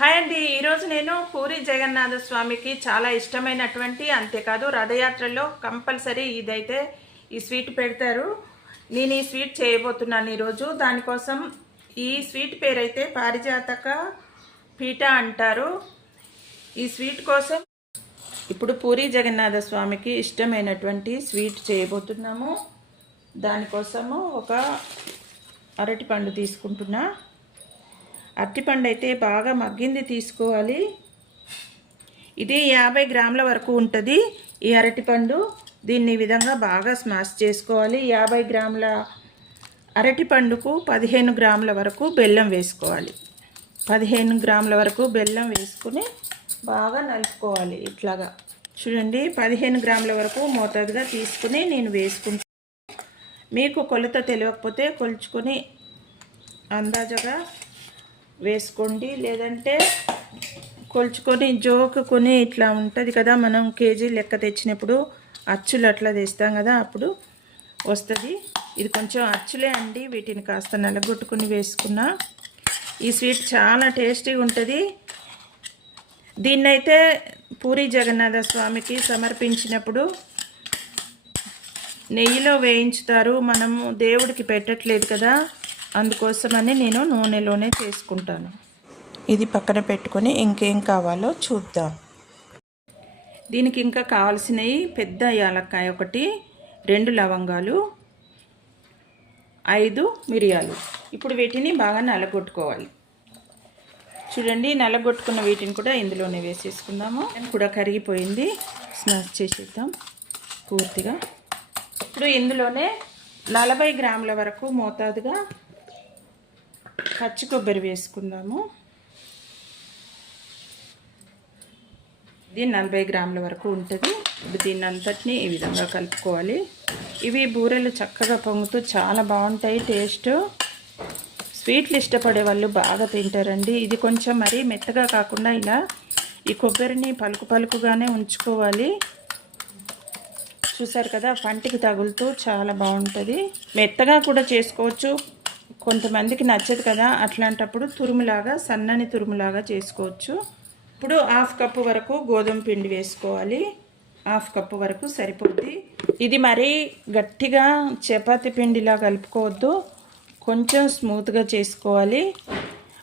Hi అండి. ఈరోజు నేను పూరి జగన్నాథ స్వామికి చాలా ఇష్టమైనటువంటి అంతేకాదు రథయాత్రలో కంపల్సరీ ఇదైతే ఈ స్వీట్ పెడతారు. నేను ఈ స్వీట్ చేయబోతున్నాను ఈరోజు. దానికోసం ఈ స్వీట్ పేరైతే పారిజాతక పీఠ అంటారు. ఈ స్వీట్ కోసం ఇప్పుడు పూరి జగన్నాథ స్వామికి ఇష్టమైనటువంటి స్వీట్ చేయబోతున్నాము. దానికోసము ఒక అరటిపండు తీసుకుంటున్నా. అరటిపండు అయితే బాగా మగ్గింది తీసుకోవాలి. ఇది యాభై గ్రాముల వరకు ఉంటుంది ఈ అరటిపండు దీన్ని ఈ విధంగా బాగా స్మాష్ చేసుకోవాలి. యాభై గ్రాముల అరటిపండుకు పదిహేను గ్రాముల వరకు బెల్లం వేసుకోవాలి. పదిహేను గ్రాముల వరకు బెల్లం వేసుకుని బాగా నలుపుకోవాలి ఇట్లాగా. చూడండి పదిహేను గ్రాముల వరకు మోతాదుగా తీసుకుని నేను వేసుకుంటాను మీకు కొలత తెలియకపోతే కొలుచుకొని అందాజగా వేసుకోండి. లేదంటే కొలుచుకొని జోకుకొని ఇట్లా ఉంటుంది కదా మనం కేజీ లెక్క తెచ్చినప్పుడు అచ్చులు అట్లా తెస్తాం కదా అప్పుడు వస్తుంది. ఇది కొంచెం అచ్చులే అండి వీటిని కాస్త నలగొట్టుకుని వేసుకున్నా. ఈ స్వీట్ చాలా టేస్టీగా ఉంటుంది. దీన్నైతే పూరి జగన్నాథ స్వామికి సమర్పించినప్పుడు నెయ్యిలో వేయించుతారు. మనము దేవుడికి పెట్టట్లేదు కదా. అందుకోసమని నేను నూనెలోనే చేసుకుంటాను. ఇది పక్కన పెట్టుకొని ఇంకేం కావాలో చూద్దాం. దీనికి ఇంకా కావాల్సినవి పెద్ద యాలక్కాయ ఒకటి రెండు లవంగాలు ఐదు మిరియాలు. ఇప్పుడు వీటిని బాగా నలగొట్టుకోవాలి. చూడండి నలగొట్టుకున్న వీటిని కూడా ఇందులోనే వేసేసుకుందాము. కూడా కరిగిపోయింది. స్నాక్స్ చేసేద్దాం పూర్తిగా. ఇప్పుడు ఇందులోనే నలభై గ్రాముల వరకు మోతాదుగా పచ్చి కొబ్బరి వేసుకుందాము. ఇది నలభై గ్రాముల వరకు ఉంటుంది. ఇప్పుడు దీన్ని అంతటిని ఈ విధంగా కలుపుకోవాలి. ఇవి బూరెలు చక్కగా పొంగుతూ చాలా బాగుంటాయి టేస్ట్. స్వీట్లు ఇష్టపడే వాళ్ళు బాగా తింటారండి. ఇది కొంచెం మరీ మెత్తగా కాకుండా ఇలా ఈ కొబ్బరిని పలుకు పలుకుగానే ఉంచుకోవాలి. చూసారు కదా పంటికి తగులుతూ చాలా బాగుంటుంది. మెత్తగా కూడా చేసుకోవచ్చు. కొంతమందికి నచ్చదు కదా అట్లాంటప్పుడు తురుములాగా సన్నని తురుములాగా చేసుకోవచ్చు. ఇప్పుడు హాఫ్ కప్పు వరకు గోధుమ పిండి వేసుకోవాలి. హాఫ్ కప్పు వరకు సరిపోద్ది. ఇది మరీ గట్టిగా చపాతి పిండిలా కలుపుకోవద్దు. కొంచెం స్మూత్గా చేసుకోవాలి.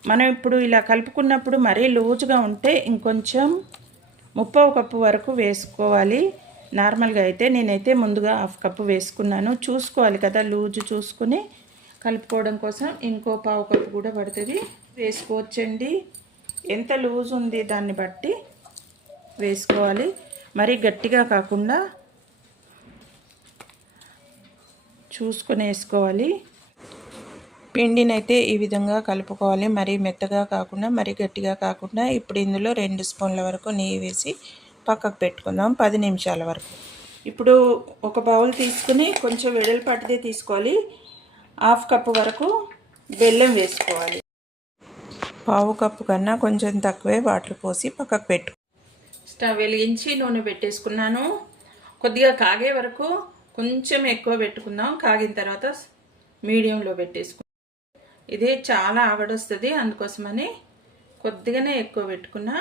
మనం ఇప్పుడు ఇలా కలుపుకున్నప్పుడు మరీ లూజుగా ఉంటే ఇంకొంచెం ముప్పవ కప్పు వరకు వేసుకోవాలి. నార్మల్గా అయితే నేనైతే ముందుగా హాఫ్ కప్పు వేసుకున్నాను. చూసుకోవాలి కదా లూజు చూసుకుని కలుపుకోవడం కోసం ఇంకో పావు కప్పు కూడా పడుతుంది. వేసుకోవచ్చండి. ఎంత లూజ్ ఉంది దాన్ని బట్టి వేసుకోవాలి. మరీ గట్టిగా కాకుండా చూసుకొని వేసుకోవాలి. పిండినైతే ఈ విధంగా కలుపుకోవాలి. మరీ మెత్తగా కాకుండా మరీ గట్టిగా కాకుండా ఇప్పుడు ఇందులో రెండు స్పూన్ల వరకు నెయ్యి వేసి పక్కకు పెట్టుకుందాం. పది నిమిషాల వరకు. ఇప్పుడు ఒక బౌల్ తీసుకుని కొంచెం వెడల్పాటిదే తీసుకోవాలి. హాఫ్ కప్పు వరకు బెల్లం వేసుకోవాలి. పావు కప్పు కన్నా కొంచెం తక్కువే వాటర్ పోసి పక్కకు పెట్టు. స్టవ్ వెలిగించి నూనె పెట్టేసుకున్నాను. కొద్దిగా కాగే వరకు కొంచెం ఎక్కువ పెట్టుకుందాం. కాగిన తర్వాత మీడియంలో పెట్టేసుకున్నాం ఇది చాలా ఆవిడొస్తుంది అందుకోసమని కొద్దిగానే ఎక్కువ పెట్టుకున్నా.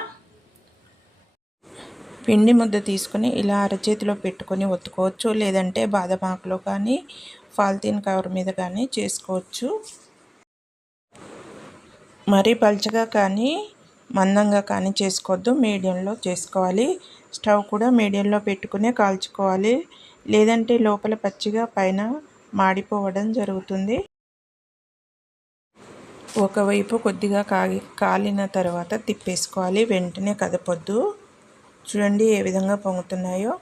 పిండి ముద్ద తీసుకుని ఇలా అరచేతిలో పెట్టుకొని ఒత్తుకోవచ్చు లేదంటే బాదమాకులో కానీ ఫాల్తీన్ కవర్ మీద కానీ చేసుకోవచ్చు. మరీ పల్చగా కానీ మందంగా కానీ చేసుకోవద్దు. మీడియంలో చేసుకోవాలి. స్టవ్ కూడా మీడియంలో పెట్టుకునే కాల్చుకోవాలి. లేదంటే లోపల పచ్చిగా పైన మాడిపోవడం జరుగుతుంది. ఒకవైపు కొద్దిగా కాగి కాలిన తర్వాత తిప్పేసుకోవాలి. వెంటనే కదపొద్దు. చూడండి ఏ విధంగా పొంగుతున్నాయో.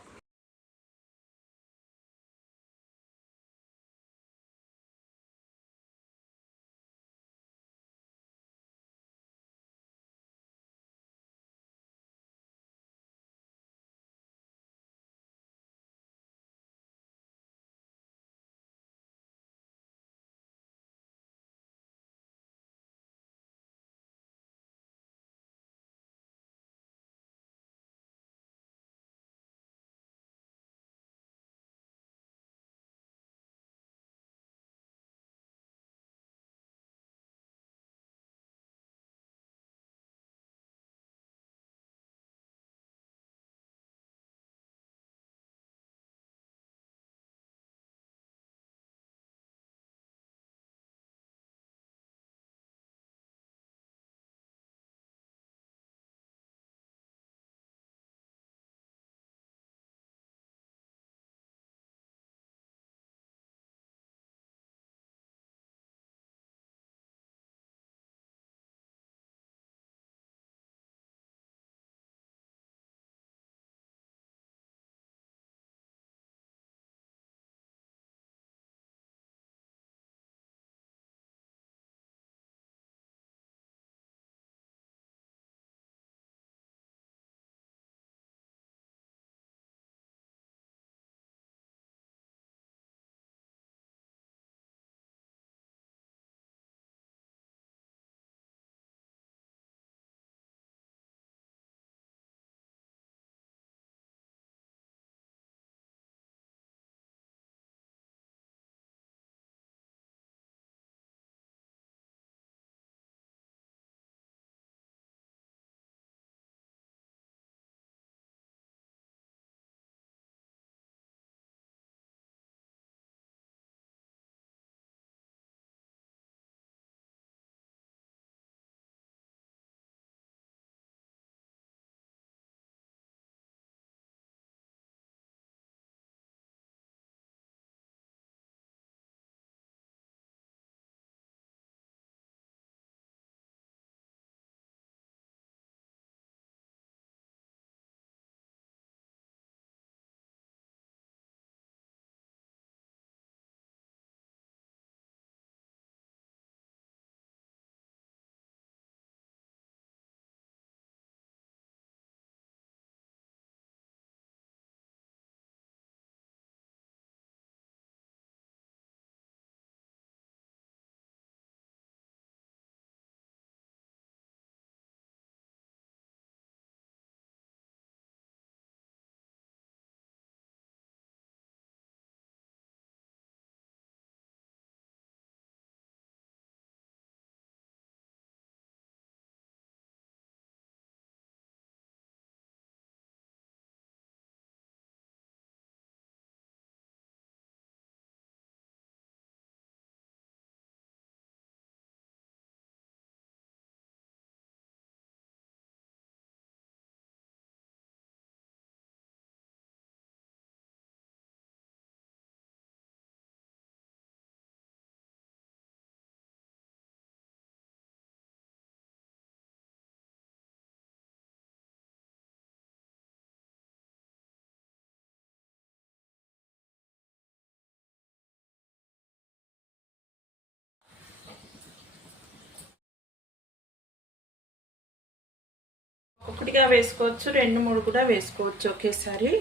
ఒకటిగా వేసుకోవచ్చు రెండు మూడు కూడా వేసుకోవచ్చు ఒకేసారి.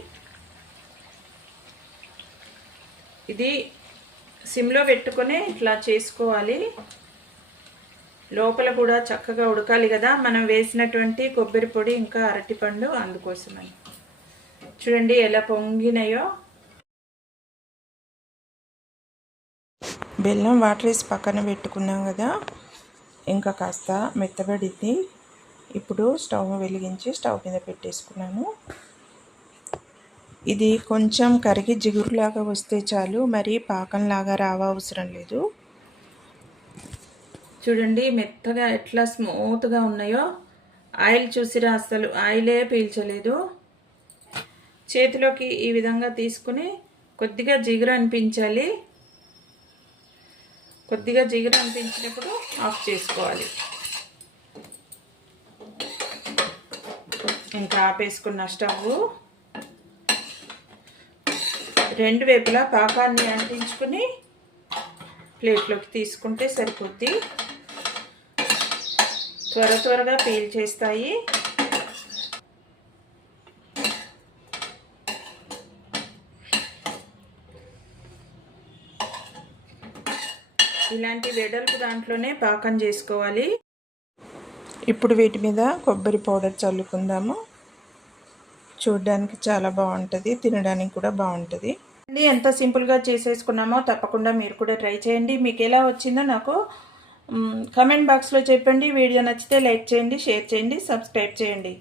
ఇది సిమ్లో పెట్టుకొని ఇట్లా చేసుకోవాలి. లోపల కూడా చక్కగా ఉడకాలి కదా. మనం వేసినటువంటి కొబ్బరి పొడి ఇంకా అరటిపండు అందుకోసమని. చూడండి ఎలా పొంగినాయో. బెల్లం వాటర్ వేసి పక్కన పెట్టుకున్నాం కదా. ఇంకా కాస్త మెత్తబడింది ఇప్పుడు స్టవ్ వెలిగించి స్టవ్ మీద పెట్టేసుకున్నాను. ఇది కొంచెం కరిగి జిగురులాగా వస్తే చాలు మరి పాకంలాగా రావ అవసరం లేదు. చూడండి మెత్తగా ఎట్లా స్మూత్గా ఉన్నాయో. ఆయిల్ చూసిరా అసలు ఆయిలే పీల్చలేదు. చేతిలోకి ఈ విధంగా తీసుకుని కొద్దిగా జిగురు అనిపించాలి. కొద్దిగా జిగురు అనిపించినప్పుడు ఆఫ్ చేసుకోవాలి. ఇంకా ఆపేసుకున్న స్టవ్. రెండు వైపులా పాకాన్ని అంటించుకుని ప్లేట్లోకి తీసుకుంటే సరిపోద్ది. త్వర త్వరగా పీల్ చేస్తాయి. ఇలాంటి వెడల్పు దాంట్లోనే పాకం చేసుకోవాలి. ఇప్పుడు వీటి మీద కొబ్బరి పౌడర్ చల్లుకుందాము. చూడడానికి చాలా బాగుంటుంది తినడానికి కూడా బాగుంటుంది. ఎంత సింపుల్గా చేసేసుకున్నామో తప్పకుండా మీరు కూడా ట్రై చేయండి. మీకు ఎలా వచ్చిందో నాకు కమెంట్ బాక్స్లో చెప్పండి. వీడియో నచ్చితే లైక్ చేయండి షేర్ చేయండి సబ్స్క్రైబ్ చేయండి.